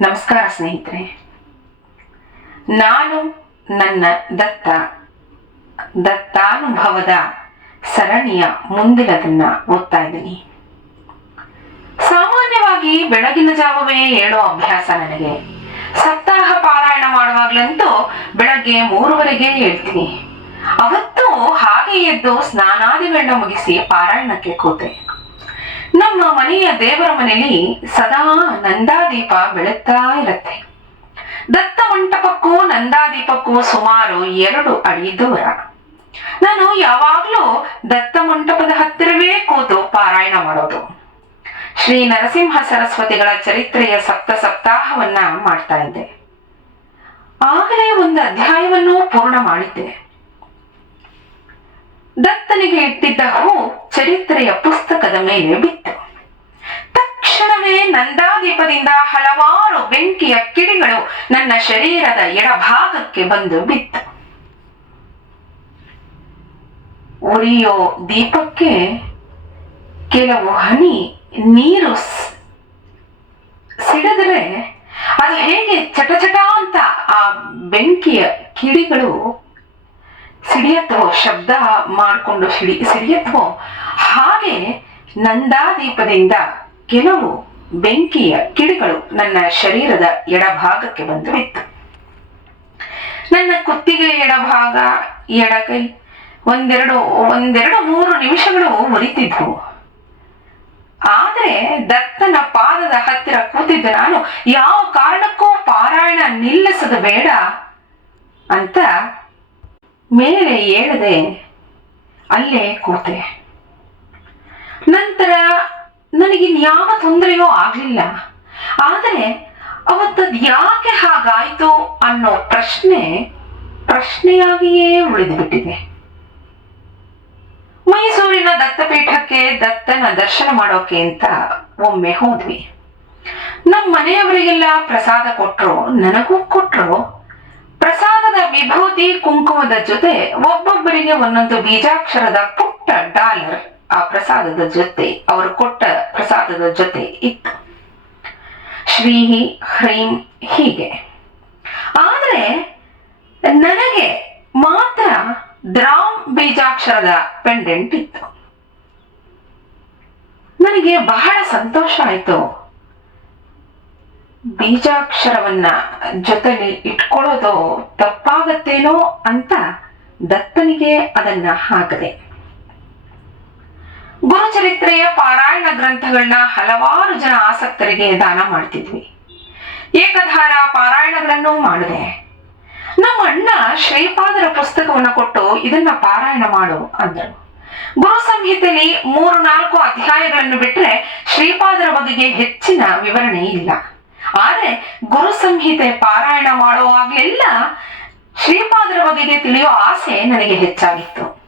ನಮಸ್ಕಾರ ಸ್ನೇಹಿತರೆ. ನಾನು ನನ್ನ ದತ್ತ, ದತ್ತಾನುಭವದ ಸರಣಿಯ ಮುಂದಿನದನ್ನ ಓದ್ತಾ ಇದ್ದೀನಿ. ಸಾಮಾನ್ಯವಾಗಿ ಬೆಳಗಿನ ಜಾವವೇ ಏಳೋ ಅಭ್ಯಾಸ ನನಗೆ. ಸಪ್ತಾಹ ಪಾರಾಯಣ ಮಾಡುವಾಗ್ಲಂತೂ ಬೆಳಗ್ಗೆ ಮೂರುವರೆಗೆ ಹೇಳ್ತೀನಿ. ಅವತ್ತು ಹಾಗೆ ಎದ್ದು ಸ್ನಾನಾದಿಗಳನ್ನ ಮುಗಿಸಿ ಪಾರಾಯಣಕ್ಕೆ ಕೂತೆ. ನಮ್ಮ ಮನೆಯ ದೇವರ ಮನೆಯಲ್ಲಿ ಸದಾ ನಂದಾದೀಪ ಬೆಳಗ್ತಾ ಇರುತ್ತೆ. ದತ್ತ ಮಂಟಪಕ್ಕೂ ನಂದಾದೀಪಕ್ಕೂ ಸುಮಾರು ಎರಡು ಅಡಿ ದೂರ. ನಾನು ಯಾವಾಗ್ಲೂ ದತ್ತ ಮಂಟಪದ ಹತ್ತಿರವೇ ಕೂತು ಪಾರಾಯಣ ಮಾಡೋದು. ಶ್ರೀ ನರಸಿಂಹ ಸರಸ್ವತಿಗಳ ಚರಿತ್ರೆಯ ಸಪ್ತ ಸಪ್ತಾಹವನ್ನ ಮಾಡ್ತಾ ಇದ್ದೆ. ಆಗಲೇ ಒಂದು ಅಧ್ಯಾಯವನ್ನು ಪೂರ್ಣ ಮಾಡಿದ್ದೆ. ದತ್ತನಿಗೆ ಇಟ್ಟಿದ್ದ ಹೂ ಚರಿತ್ರೆಯ ಪುಸ್ತಕದ ಮೇಲೆ ಬಿತ್ತು. ನಂದಾದೀಪದಿಂದ ಹಲವಾರು ಬೆಂಕಿಯ ಕಿಡಿಗಳು ನನ್ನ ಶರೀರದ ಎಡಭಾಗಕ್ಕೆ ಬಂದು ಬಿತ್ತು. ಉರಿಯೋ ದೀಪಕ್ಕೆ ಕೆಲವು ಹನಿ ನೀರು ಸಿಡಿದ್ರೆ ಅದು ಹೇಗೆ ಚಟಚಟ ಅಂತ ಆ ಬೆಂಕಿಯ ಕಿಡಿಗಳು ಸಿಡಿಯತ್ವೋ ಶಬ್ದ ಮಾಡಿಕೊಂಡು ಸಿಡಿ ಸಿಡಿಯತ್ವೋ ಹಾಗೆ ನಂದಾದೀಪದಿಂದ ಕೆಲವು ಬೆಂಕಿಯ ಕಿಡಿಗಳು ನನ್ನ ಶರೀರದ ಎಡಭಾಗಕ್ಕೆ ಬಂದು ಬಿತ್ತು. ನನ್ನ ಕುತ್ತಿಗೆ ಎಡಭಾಗ, ಎಡಗೈ ಒಂದೆರಡು ಒಂದೆರಡು ಮೂರು ನಿಮಿಷಗಳು ಮುರಿತಿದ್ವು. ಆದರೆ ದತ್ತನ ಪಾದದ ಹತ್ತಿರ ಕೂತಿದ್ದ ನಾನು, ಯಾವ ಕಾರಣಕ್ಕೂ ಪಾರಾಯಣ ನಿಲ್ಲಿಸದ ಬೇಡ ಅಂತ ಮೇಲೆ ಏಳದೆ ಅಲ್ಲೇ ಕೂತೆ. ನಂತರ ನನಗಿನ್ಯಾವ ತೊಂದರೆಯೂ ಆಗಲಿಲ್ಲ. ಆದರೆ ಅವತ್ತದ್ ಯಾಕೆ ಹಾಗಾಯ್ತು ಅನ್ನೋ ಪ್ರಶ್ನೆ ಪ್ರಶ್ನೆಯಾಗಿಯೇ ಉಳಿದುಬಿಟ್ಟಿದೆ. ಮೈಸೂರಿನ ದತ್ತಪೀಠಕ್ಕೆ ದತ್ತನ ದರ್ಶನ ಮಾಡೋಕೆ ಅಂತ ಒಮ್ಮೆ ಹೋದ್ವಿ. ನಮ್ಮ ಮನೆಯವರಿಗೆಲ್ಲ ಪ್ರಸಾದ ಕೊಟ್ರು, ನನಗೂ ಕೊಟ್ರು. ಪ್ರಸಾದದ ವಿಭೂತಿ ಕುಂಕುಮದ ಜೊತೆ ಒಬ್ಬೊಬ್ಬರಿಗೆ ಒಂದೊಂದು ಬೀಜಾಕ್ಷರದ ಪುಟ್ಟ ಡಾಲರ್ ಆ ಪ್ರಸಾದದ ಜೊತೆ ಅವರು ಕೊಟ್ಟ ಪ್ರಸಾದದ ಜೊತೆ ಇತ್ತು. ಶ್ರೀ ಹ್ರೀಂ ಹೀಗೆ. ಆದರೆ ನನಗೆ ಮಾತ್ರ ದ್ರಾಮ್ ಬೀಜಾಕ್ಷರದ ಪೆಂಡೆಂಟ್ ಇತ್ತು. ನನಗೆ ಬಹಳ ಸಂತೋಷ ಆಯಿತು. ಬೀಜಾಕ್ಷರವನ್ನ ಜೊತೆಲಿ ಇಟ್ಕೊಳ್ಳೋದು ತಪ್ಪಾಗತ್ತೇನೋ ಅಂತ ದತ್ತನಿಗೆ ಅದನ್ನ ಹಾಕದೆ. ಗುರುಚರಿತ್ರೆಯ ಪಾರಾಯಣ ಗ್ರಂಥಗಳನ್ನ ಹಲವಾರು ಜನ ಆಸಕ್ತರಿಗೆ ದಾನ ಮಾಡ್ತಿದ್ವಿ. ಏಕಧಾರ ಪಾರಾಯಣಗಳನ್ನು ಮಾಡಿದೆ ನಮ್ಮ ಅಣ್ಣ ಶ್ರೀಪಾದರ ಪುಸ್ತಕವನ್ನ ಕೊಟ್ಟು ಇದನ್ನ ಪಾರಾಯಣ ಮಾಡು ಅಂದರು. ಗುರು ಸಂಹಿತೆಯಲ್ಲಿ ಮೂರು ನಾಲ್ಕು ಅಧ್ಯಾಯಗಳನ್ನು ಬಿಟ್ಟರೆ ಶ್ರೀಪಾದರ ಬಗೆಗೆ ಹೆಚ್ಚಿನ ವಿವರಣೆ ಇಲ್ಲ. ಆದ್ರೆ ಗುರು ಸಂಹಿತೆ ಪಾರಾಯಣ ಮಾಡುವಾಗಲೆಲ್ಲ ಶ್ರೀಪಾದರ ಬಗೆಗೆ ತಿಳಿಯೋ ಆಸೆ ನನಗೆ ಹೆಚ್ಚಾಗಿತ್ತು.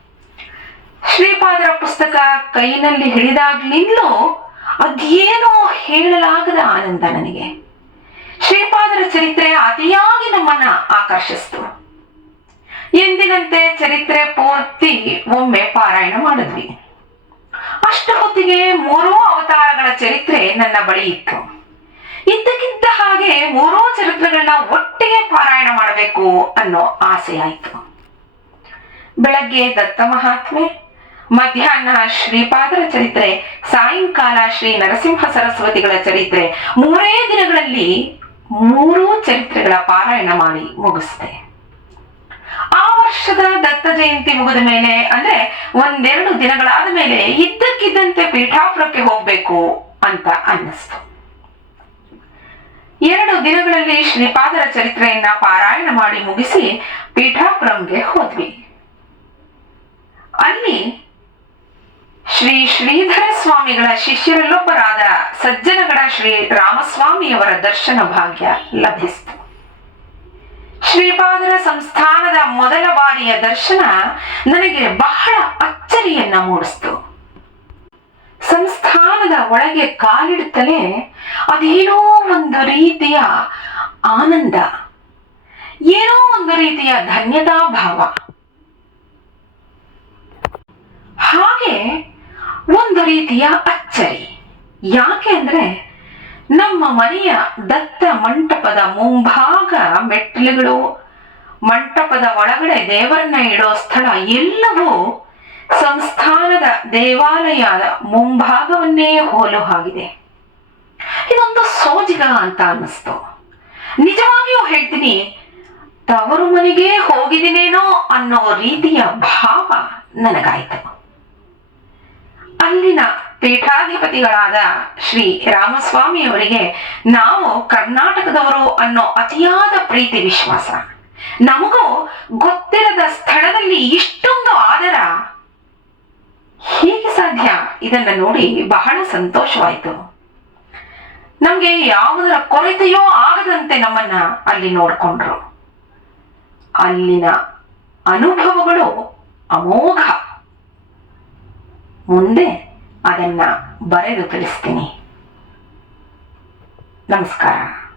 ಶ್ರೀಪಾದರ ಪುಸ್ತಕ ಕೈನಲ್ಲಿ ಹಿಡಿದಾಗ್ಲಿಂದಲೂ ಅದೇನೋ ಹೇಳಲಾಗದ ಆನಂದ ನನಗೆ. ಶ್ರೀಪಾದರ ಚರಿತ್ರೆ ಅತಿಯಾಗಿ ನಮ್ಮನ್ನ ಆಕರ್ಷಿಸ್ತು. ಎಂದಿನಂತೆ ಚರಿತ್ರೆ ಪೂರ್ತಿ ಒಮ್ಮೆ ಪಾರಾಯಣ ಮಾಡಿದ್ವಿ. ಅಷ್ಟು ಹೊತ್ತಿಗೆ ಮೂರೂ ಅವತಾರಗಳ ಚರಿತ್ರೆ ನನ್ನ ಬಳಿ ಇತ್ತು. ಇದ್ದಕ್ಕಿದ್ದ ಹಾಗೆ ಮೂರೂ ಚರಿತ್ರೆಗಳನ್ನ ಒಟ್ಟಿಗೆ ಪಾರಾಯಣ ಮಾಡಬೇಕು ಅನ್ನೋ ಆಸೆಯಾಯಿತು ಬೆಳಗ್ಗೆ ದತ್ತ ಮಹಾತ್ಮೆ ಮಧ್ಯಾಹ್ನ ಶ್ರೀಪಾದರ ಚರಿತ್ರೆ, ಸಾಯಂಕಾಲ ಶ್ರೀ ನರಸಿಂಹ ಸರಸ್ವತಿಗಳ ಚರಿತ್ರೆ. ಮೂರೇ ದಿನಗಳಲ್ಲಿ ಮೂರೂ ಚರಿತ್ರೆಗಳ ಪಾರಾಯಣ ಮಾಡಿ ಮುಗಿಸಿದೆ. ಆ ವರ್ಷದ ದತ್ತ ಜಯಂತಿ ಮುಗಿದ ಮೇಲೆ, ಅಂದ್ರೆ ಒಂದೆರಡು ದಿನಗಳಾದ ಮೇಲೆ ಇದ್ದಕ್ಕಿದ್ದಂತೆ ಪೀಠಾಪುರಕ್ಕೆ ಹೋಗ್ಬೇಕು ಅಂತ ಅನ್ನಿಸ್ತು. ಎರಡು ದಿನಗಳಲ್ಲಿ ಶ್ರೀಪಾದರ ಚರಿತ್ರೆಯನ್ನ ಪಾರಾಯಣ ಮಾಡಿ ಮುಗಿಸಿ ಪೀಠಾಪುರಂಗೆ ಹೋದ್ವಿ. ಅಲ್ಲಿ ಶ್ರೀ ಶ್ರೀಧರ ಸ್ವಾಮಿಗಳ ಶಿಷ್ಯರಲ್ಲೊಬ್ಬರಾದ ಸಜ್ಜನಗಡ ಶ್ರೀ ರಾಮಸ್ವಾಮಿಯವರ ದರ್ಶನ ಭಾಗ್ಯ ಲಭಿಸಿತು. ಶ್ರೀಪಾದರ ಸಂಸ್ಥಾನದ ಮೊದಲ ಬಾರಿಯ ದರ್ಶನ ನನಗೆ ಬಹಳ ಅಚ್ಚರಿಯನ್ನ ಮೂಡಿಸ್ತು. ಸಂಸ್ಥಾನದ ಒಳಗೆ ಕಾಲಿಡುತ್ತಲೇ ಅದೇನೋ ಒಂದು ರೀತಿಯ ಆನಂದ, ಏನೋ ಒಂದು ರೀತಿಯ ಧನ್ಯತಾ ಭಾವ. ಹಾಗೆ ಒಂದು ರೀತಿಯ ಅಚ್ಚರಿ. ಯಾಕೆ ಅಂದ್ರೆ ನಮ್ಮ ಮನೆಯ ದತ್ತ ಮಂಟಪದ ಮುಂಭಾಗ ಮೆಟ್ಟಿಲುಗಳು, ಮಂಟಪದ ಒಳಗಡೆ ದೇವರನ್ನ ಇಡೋ ಸ್ಥಳ ಎಲ್ಲವೂ ಸಂಸ್ಥಾನದ ದೇವಾಲಯದ ಮುಂಭಾಗವನ್ನೇ ಹೋಲು ಆಗಿದೆ. ಇದೊಂದು ಸೋಜಿಗ ಅಂತ ಅನ್ನಿಸ್ತು. ನಿಜವಾಗಿಯೂ ಹೇಳ್ತೀನಿ, ತವರು ಮನೆಗೆ ಹೋಗಿದ್ದೀನೇನೋ ಅನ್ನೋ ರೀತಿಯ ಭಾವ ನನಗಾಯಿತು. ಅಲ್ಲಿನ ಪೀಠಾಧಿಪತಿಗಳಾದ ಶ್ರೀ ರಾಮಸ್ವಾಮಿಯವರಿಗೆ ನಾವು ಕರ್ನಾಟಕದವರು ಅನ್ನೋ ಅತಿಯಾದ ಪ್ರೀತಿ ವಿಶ್ವಾಸ. ನಮಗೂ ಗೊತ್ತಿರದ ಸ್ಥಳದಲ್ಲಿ ಇಷ್ಟೊಂದು ಆದರ. ಹೇಗೆ ಸಾಧ್ಯ? ಇದನ್ನ ನೋಡಿ ಬಹಳ ಸಂತೋಷವಾಯಿತು. ನಮ್ಗೆ ಯಾವುದರ ಕೊರತೆಯೋ ಆಗದಂತೆ ನಮ್ಮನ್ನ ಅಲ್ಲಿ ನೋಡ್ಕೊಂಡ್ರು. ಅಲ್ಲಿನ ಅನುಭವಗಳು ಅಮೋಘ. ಮುಂದೆ ಅದನ್ನ ಬರೆದು ತಿಳಿಸ್ತೀನಿ. ನಮಸ್ಕಾರ.